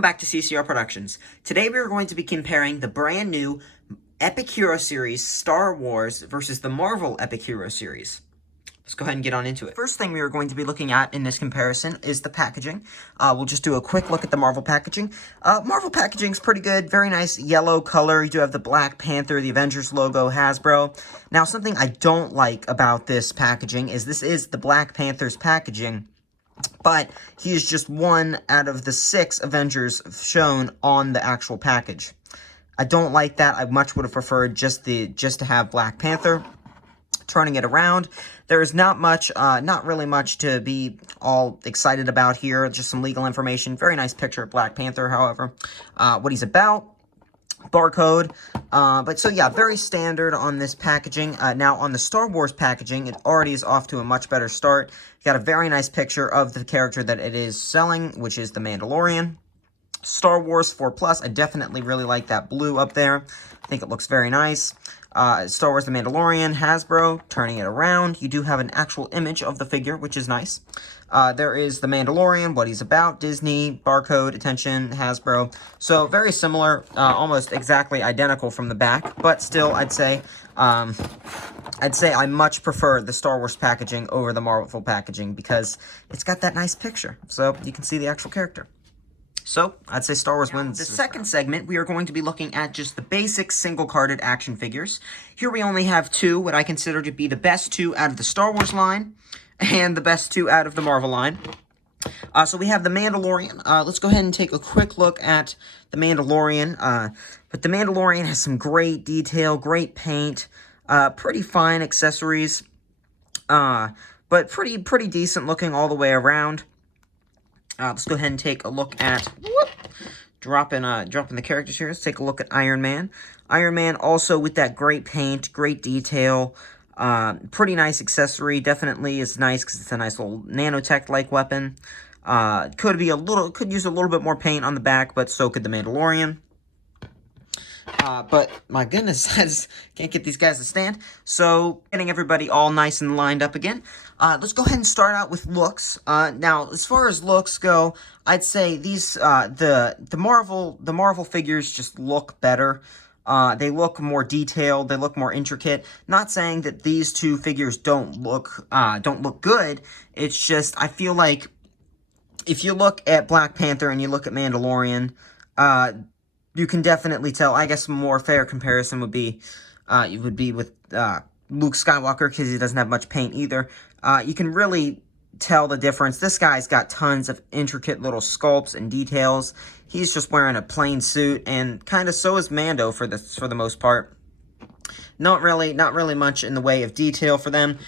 Welcome back to CCR Productions. Today we are going to be comparing the brand new Epic Hero series Star Wars versus the Marvel Epic Hero series. Let's go ahead and get on into it. First thing we are going to be looking at in this comparison is the packaging. We'll just do a quick look at the Marvel packaging. Marvel packaging is pretty good. Very nice yellow color. You do have the Black Panther, the Avengers logo, Hasbro. Now, something I don't like about this packaging is this is the Black Panther's packaging, but he is just one out of the 6 Avengers shown on the actual package. I don't like that. I much would have preferred just to have Black Panther. Turning it around, there is not really much to be all excited about here. Just some legal information. Very nice picture of Black Panther, however. What he's about. Barcode. But so yeah, very standard on this packaging. Now on the Star Wars packaging, it already is off to a much better start. You got a very nice picture of the character that it is selling, which is the Mandalorian. Star Wars 4+, I definitely really like that blue up there. I think it looks very nice. Star Wars The Mandalorian, Hasbro, turning it around. You do have an actual image of the figure, which is nice. There is The Mandalorian, what he's about, Disney, barcode, attention, Hasbro. So, very similar, almost exactly identical from the back, but still, I'd say I much prefer the Star Wars packaging over the Marvel packaging because it's got that nice picture, so you can see the actual character. So, I'd say Star Wars wins. The second segment, we are going to be looking at just the basic single-carded action figures. Here we only have 2, what I consider to be the best 2 out of the Star Wars line, and the best 2 out of the Marvel line. So we have the Mandalorian. Let's go ahead and take a quick look at the Mandalorian. But the Mandalorian has some great detail, great paint, pretty fine accessories, but pretty decent looking all the way around. Let's go ahead and take a look at, dropping the characters here. Let's take a look at Iron Man. Iron Man also with that great paint, great detail, pretty nice accessory. Definitely is nice because it's a nice little nanotech-like weapon. Could use a little bit more paint on the back, but so could the Mandalorian. But my goodness, I just can't get these guys to stand. So, getting everybody all nice and lined up again. Let's go ahead and start out with looks. Now, as far as looks go, I'd say these the Marvel figures just look better. They look more detailed. They look more intricate. Not saying that these 2 figures don't look good. It's just I feel like if you look at Black Panther and you look at Mandalorian, you can definitely tell. I guess a more fair comparison would be with Luke Skywalker because he doesn't have much paint either. You can really tell the difference. This guy's got tons of intricate little sculpts and details. He's just wearing a plain suit, and kind of so is Mando for the most part. Not really much in the way of detail for them.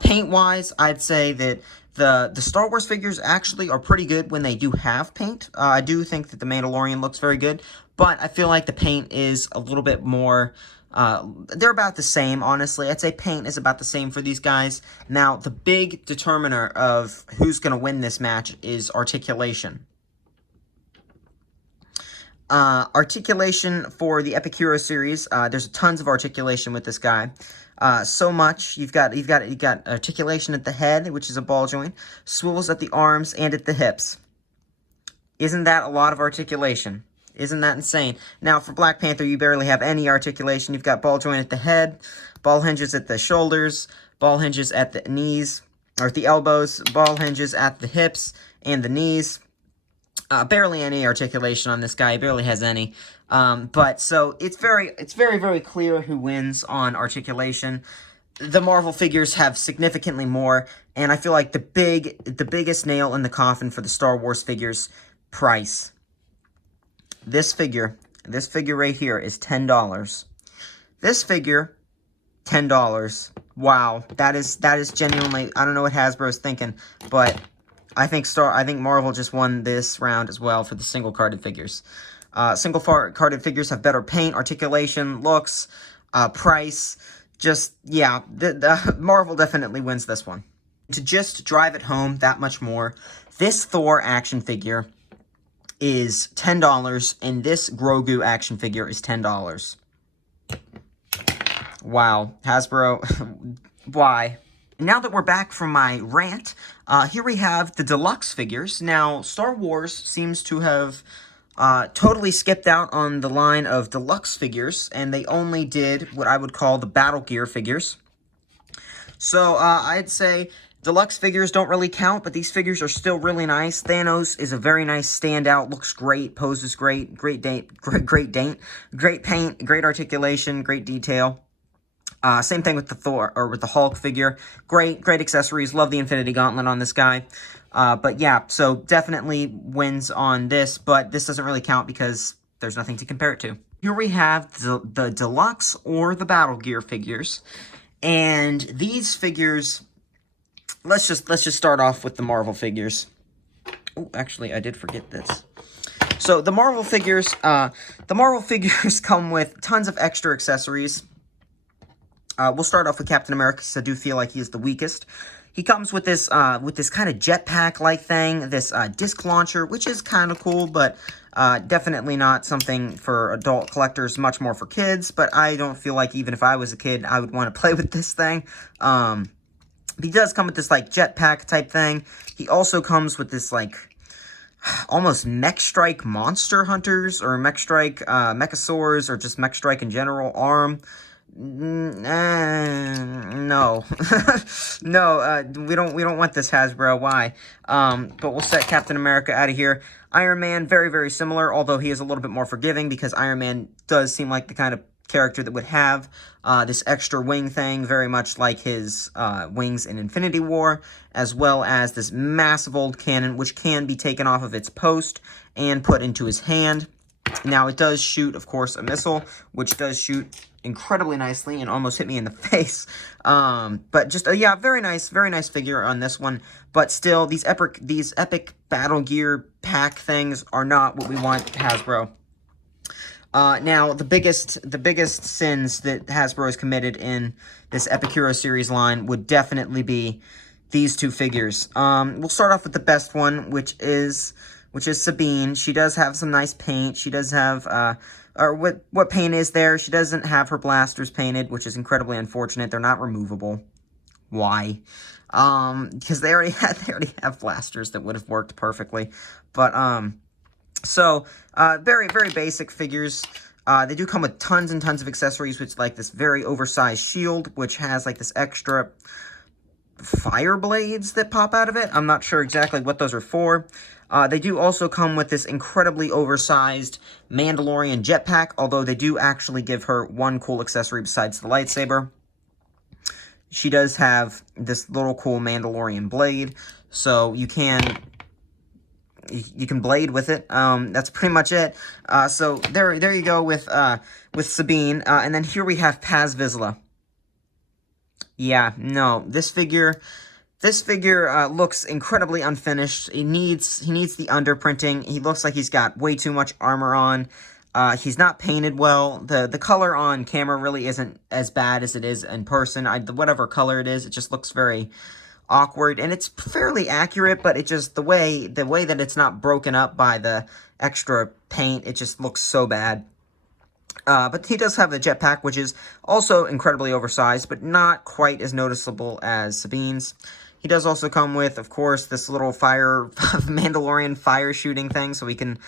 Paint-wise, I'd say that the Star Wars figures actually are pretty good when they do have paint. I do think that the Mandalorian looks very good, but I feel like the paint is a little bit more, they're about the same, honestly. I'd say paint is about the same for these guys. Now, the big determiner of who's going to win this match is articulation. Articulation for the Epic Hero series, there's tons of articulation with this guy. So much. You've got articulation at the head, which is a ball joint, swivels at the arms and at the hips. Isn't that a lot of articulation? Isn't that insane? Now, for Black Panther, you barely have any articulation. You've got ball joint at the head, ball hinges at the shoulders, ball hinges at the knees, or at the elbows, ball hinges at the hips and the knees. Barely any articulation on this guy. He barely has any. But so it's very clear who wins on articulation. The Marvel figures have significantly more, and I feel like the biggest nail in the coffin for the Star Wars figures, price. This figure right here is $10. This figure, $10. Wow, that is genuinely, I don't know what Hasbro's thinking, but I think Marvel just won this round as well for the single-carded figures. Single-carded figures have better paint, articulation, looks, price. Just, yeah, the Marvel definitely wins this one. To just drive it home that much more, this Thor action figure is $10, and this Grogu action figure is $10. Wow, Hasbro, why? Now that we're back from my rant, here we have the deluxe figures. Now, Star Wars seems to have Totally skipped out on the line of deluxe figures, and they only did what I would call the Battle Gear figures. So, I'd say deluxe figures don't really count, but these figures are still really nice. Thanos is a very nice standout, looks great, poses great, great paint, great articulation, great detail. Same thing with the Thor, or with the Hulk figure. Great accessories, love the Infinity Gauntlet on this guy. But yeah, so definitely wins on this, but this doesn't really count because there's nothing to compare it to. Here we have the deluxe or the Battle Gear figures. And these figures, let's just start off with the Marvel figures. Oh, actually, I did forget this. So the Marvel figures come with tons of extra accessories. We'll start off with Captain America, because I do feel like he is the weakest. He comes with this kind of jetpack-like thing, this disc launcher, which is kind of cool, but definitely not something for adult collectors, much more for kids. But I don't feel like even if I was a kid, I would want to play with this thing. He does come with this, like, jetpack type thing. He also comes with this, like, almost Mech Strike Monster Hunters, or Mech Strike Mechasaurs, or just Mech Strike in general arm. No. No, we don't want this, Hasbro. Why? But we'll set Captain America out of here. Iron Man, very, very similar, although he is a little bit more forgiving, because Iron Man does seem like the kind of character that would have this extra wing thing, very much like his wings in Infinity War, as well as this massive old cannon, which can be taken off of its post and put into his hand. Now, it does shoot, of course, a missile, which does shoot incredibly nicely and almost hit me in the face. But just, yeah, very nice figure on this one. But still, these epic Battle Gear pack things are not what we want, Hasbro. Now, the biggest sins that Hasbro has committed in this Epic Hero Series line would definitely be these two figures. We'll start off with the best one, which is Sabine. She does have some nice paint. She does have, or what paint is there? She doesn't have her blasters painted, which is incredibly unfortunate. They're not removable. Why? Because they already have blasters that would have worked perfectly. But, so, very, very basic figures. They do come with tons and tons of accessories, which like this very oversized shield, which has like this extra fire blades that pop out of it. I'm not sure exactly what those are for. They do also come with this incredibly oversized Mandalorian jetpack, although they do actually give her one cool accessory besides the lightsaber. She does have this little cool Mandalorian blade, so you can blade with it. That's pretty much it. So there you go with Sabine. And then here we have Paz Vizsla. Yeah, no, this figure looks incredibly unfinished. He needs the underprinting. He looks like he's got way too much armor on. He's not painted well. The color on camera really isn't as bad as it is in person. Whatever color it is, it just looks very awkward, and it's fairly accurate, but it just the way that it's not broken up by the extra paint, it just looks so bad. But he does have the jetpack, which is also incredibly oversized, but not quite as noticeable as Sabine's. He does also come with, of course, this little Mandalorian fire shooting thing, so we can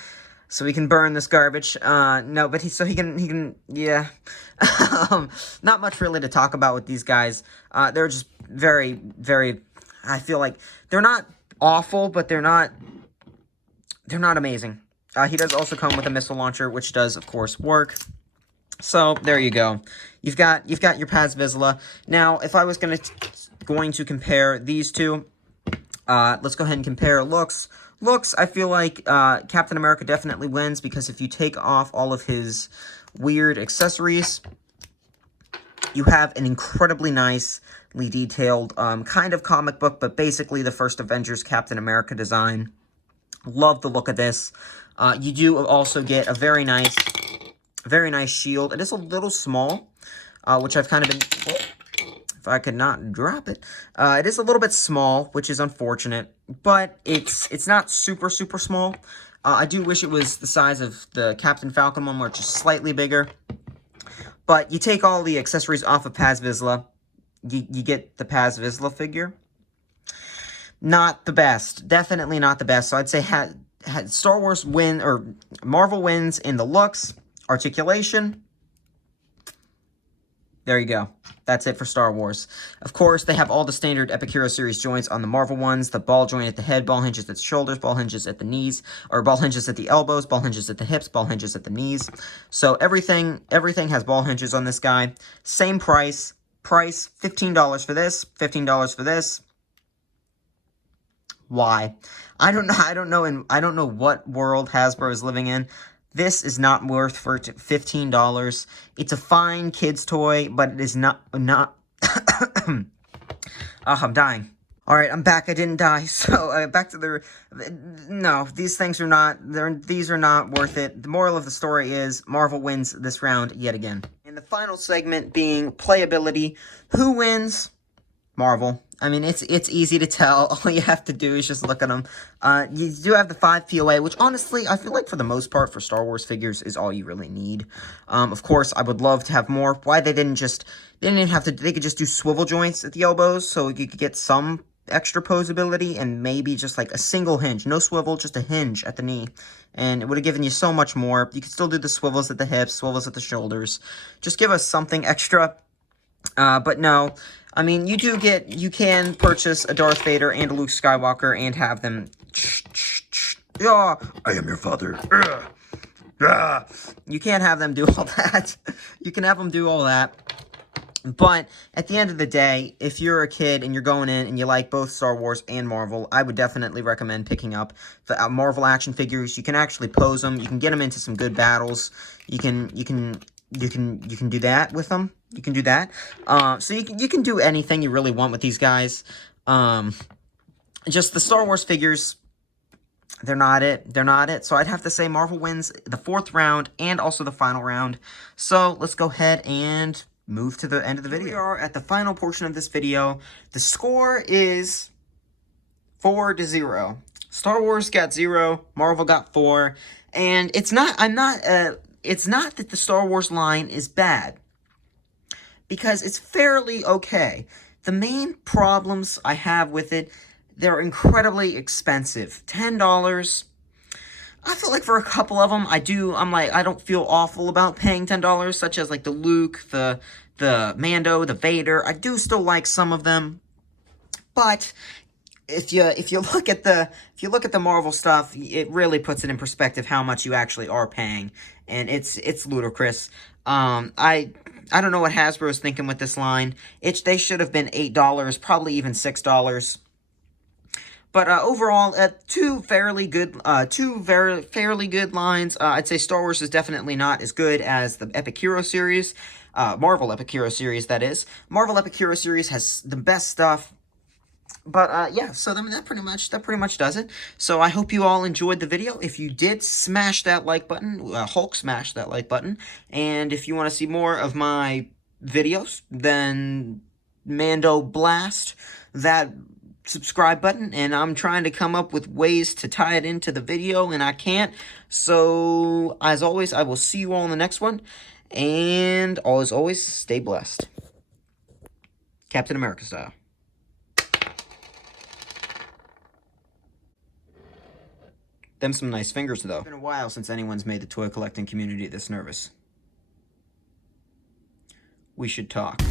burn this garbage. No, but he can, yeah. Not much really to talk about with these guys. They're just very, very, I feel like they're not awful, but they're not amazing. He does also come with a missile launcher, which does, of course, work. So, there you go. You've got your Paz Vizsla. Now, if I was going to compare these two, let's go ahead and compare looks. Looks, I feel like Captain America definitely wins, because if you take off all of his weird accessories, you have an incredibly nicely detailed kind of comic book, but basically the first Avengers Captain America design. Love the look of this. You do also get a very nice shield. It is a little small, which I've kind of been... If I could not drop it. It is a little bit small, which is unfortunate, but it's not super, super small. I do wish it was the size of the Captain Falcon one, which is slightly bigger. But you take all the accessories off of Paz Vizsla, you get the Paz Vizsla figure. Not the best. Definitely not the best. So I'd say Star Wars Marvel wins in the looks, articulation. There you go. That's it for Star Wars. Of course, they have all the standard Epicuro series joints on the Marvel ones. The ball joint at the head, ball hinges at the shoulders, ball hinges at the knees, or ball hinges at the elbows, ball hinges at the hips, ball hinges at the knees. So everything has ball hinges on this guy. Same price. Price, $15 for this, $15 for this. Why? I don't know. I don't know what world Hasbro is living in. This is not worth for $15. It's a fine kid's toy, but it is not. Oh, I'm dying. All right, I'm back. I didn't die. So back to no. These things are not. These are not worth it. The moral of the story is Marvel wins this round yet again. And the final segment being playability. Who wins? Marvel. I mean, it's easy to tell. All you have to do is just look at them. You do have the 5 POA, which honestly, I feel like for the most part for Star Wars figures is all you really need. Of course, I would love to have more. Why they didn't have to, they could just do swivel joints at the elbows so you could get some extra posability and maybe just like a single hinge. No swivel, just a hinge at the knee. And it would have given you so much more. You could still do the swivels at the hips, swivels at the shoulders. Just give us something extra. But no, I mean, you can purchase a Darth Vader and a Luke Skywalker and have them, yeah, I am your father. You can't have them do all that. You can have them do all that. But at the end of the day, if you're a kid and you're going in and you like both Star Wars and Marvel, I would definitely recommend picking up the Marvel action figures. You can actually pose them. You can get them into some good battles. You can do that with them. You can do that. So you can do anything you really want with these guys. Just the Star Wars figures, they're not it. They're not it. So I'd have to say Marvel wins the 4th round and also the final round. So let's go ahead and move to the end of the video. We are at the final portion of this video. The score is 4-0. Star Wars got 0. Marvel got 4. And it's not that the Star Wars line is bad, because it's fairly okay. The main problems I have with it, they're incredibly expensive. $10. I feel like for a couple of them, I don't feel awful about paying $10, such as like the Luke, the Mando, the Vader. I do still like some of them, but if you look at the Marvel stuff, it really puts it in perspective how much you actually are paying, and it's ludicrous. I don't know what Hasbro is thinking with this line. They should have been $8, probably even $6. But overall, two fairly good lines. I'd say Star Wars is definitely not as good as the Epic Hero series, Marvel Epic Hero series, that is. Marvel Epic Hero series has the best stuff. But yeah, so that pretty much does it. So I hope you all enjoyed the video. If you did, smash that like button. Hulk smash that like button. And if you want to see more of my videos, then Mando blast that subscribe button. And I'm trying to come up with ways to tie it into the video, and I can't. So as always, I will see you all in the next one. And as always, stay blessed. Captain America style. Them some nice fingers, though. It's been a while since anyone's made the toy collecting community this nervous. We should talk.